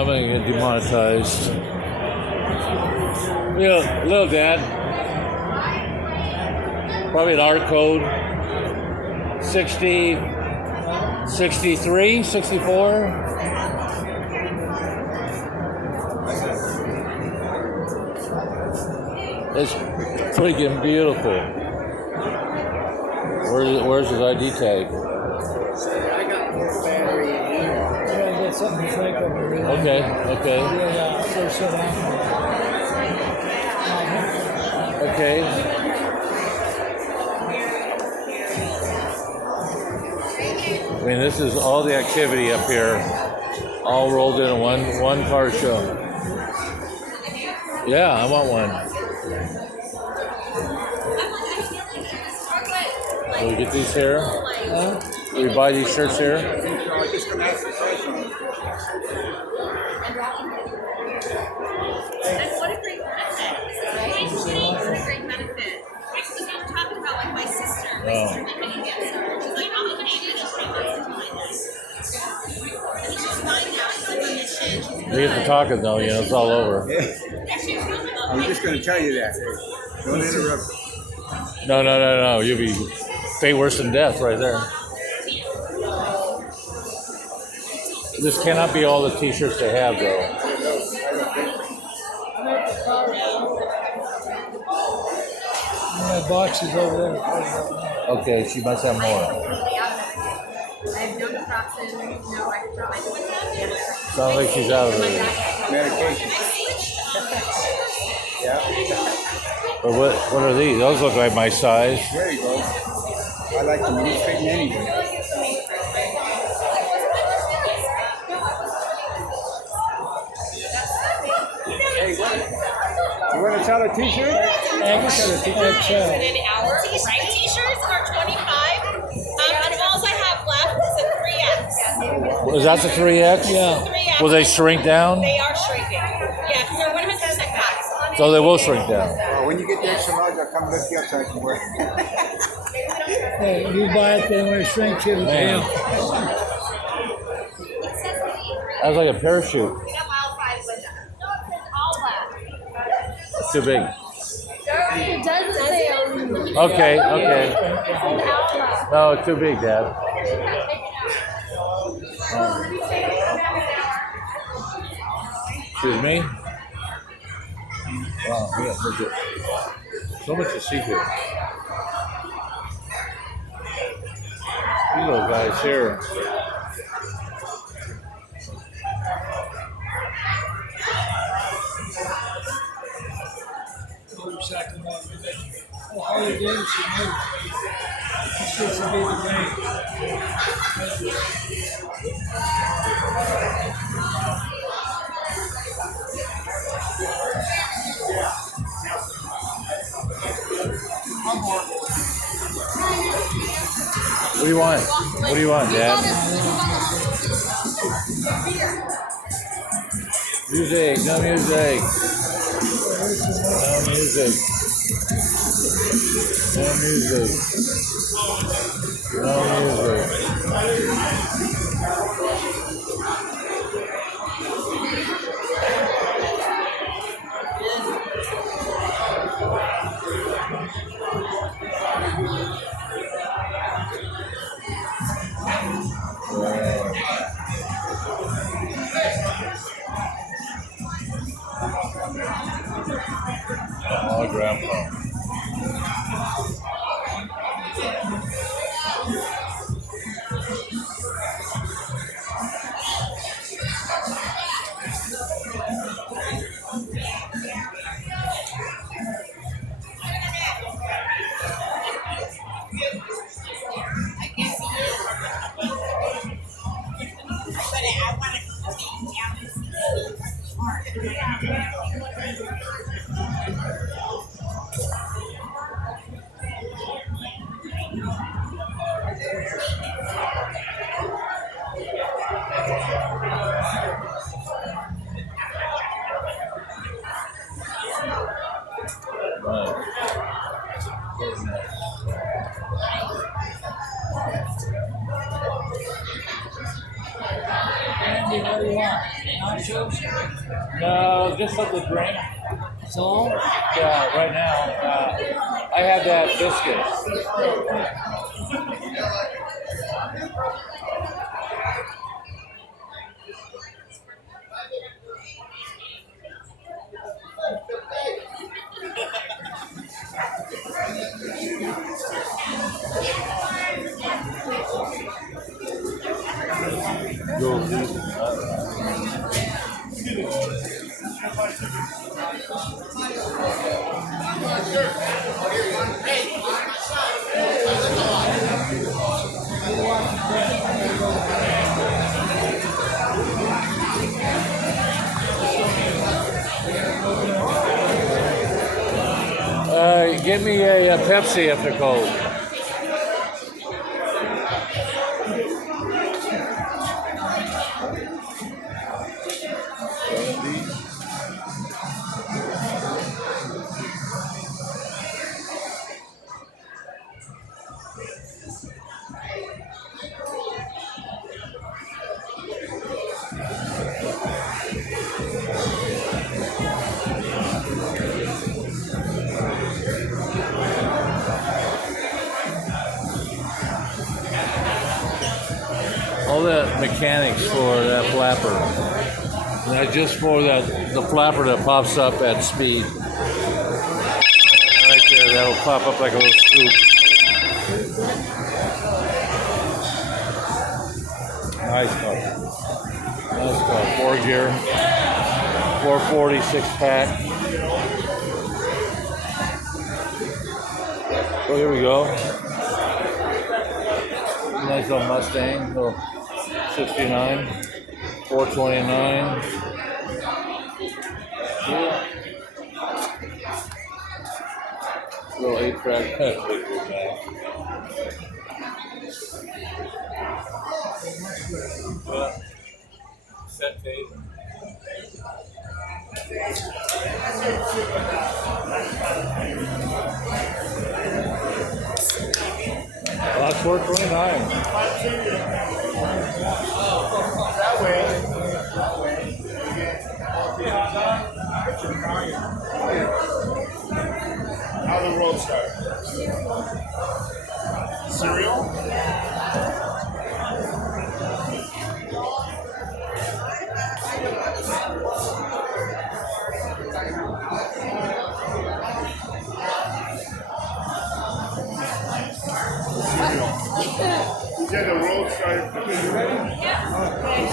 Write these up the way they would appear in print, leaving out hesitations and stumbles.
I'm gonna get demonetized. Little Dad. Probably an art code. 60, 63, 64. It's freaking beautiful. Where's his ID tag? I got more battery in here. You gotta get something to drink over here. Okay. Yeah, so sit down. Okay. I mean, this is all the activity up here, all rolled in one car show. Yeah, I want one. Will we get these here? Will we buy these shirts here? What a great benefit. What a great benefit. Because we were talking about like my sister. My sister did many gifts. She's like, I'm Canadian and 3 months into my life. And she's flying out to the mission. We get to talking though, it's all over. Yeah, she's really I'm just going to tell you that. Don't interrupt. No. You'll be fate worse than death right there. This cannot be all the t-shirts they have though. My box is over there. Okay, she must have more. I have no naproxen, no ibuprofen. Sounds like she's out of it. Medication. Yeah. But what are these? Those look like my size. There you go. I like them. You fit in anything. Hey, what? You want to sell a t-shirt? In an hour, right? T-shirts are $25. And all I have left is a 3X. Is that the 3X? Yeah. 3X. Will they shrink down? They are shrinking. Yeah, because they're 100% packs. So they will shrink down. Well, when you get the extra large, I'll come lift you up so I can wear it. Hey, you buy it, then when it shrinks, it'll Man. down. That's like a parachute. It's too big. It doesn't say aluminum. Okay. It's an outlet. No, it's too big, Dad. Excuse me? Wow, yeah, look at so much to see here. These little guys here. All you do is you move. It's just a big thing. What do you want? What do you want, Dad? Music, no music. No music. No music. No music. Oh, Grandpa. Andy, what do you want? nachos? No, just let the drink. So, Yeah, right now. I had that biscuit. Go, give me a Pepsi if they're cold. All that mechanics for that flapper. And that's just for the flapper that pops up at speed. Right there, that'll pop up like a little scoop. Nice car. Nice car. 4-gear. 440 6-pack. Oh, here we go. Nice little Mustang, little 69, 429. Yeah. Little 8-track. Set tape. That's 429. That way. How the road start? Cereal? Yeah, the road started. You ready?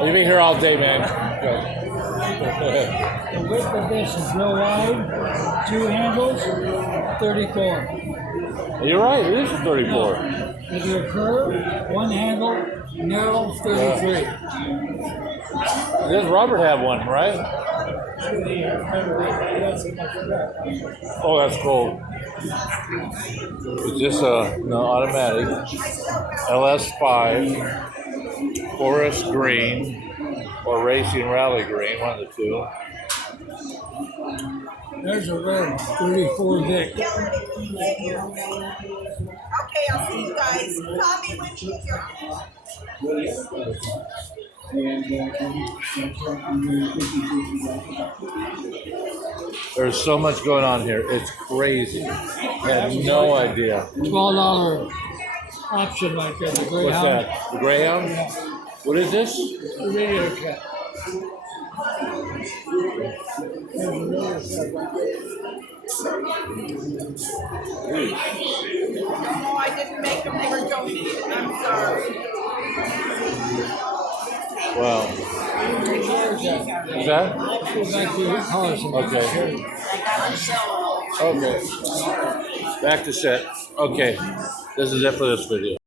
You've been here all day, man. the width of this is real wide, 2 handles, 34. You're right, it is a 34. If you're a curve, 1 handle, narrow, 33. Does Robert have one, right? Oh, that's cool. It's just an automatic LS5, Forest Green, or Racing Rally Green, one of the two. There's a red 34 Vic. Okay, I'll see you guys. Call me when you There's so much going on here. It's crazy. I had no idea. $12 option right there, the Greyhound. What's that? The Greyhound? Yeah, What is this? the radio cat. Oh, I didn't make them. They were donated. I'm sorry. Wow. that? Go back to your cars. Okay. Okay. Back to set. Okay. This is it for this video.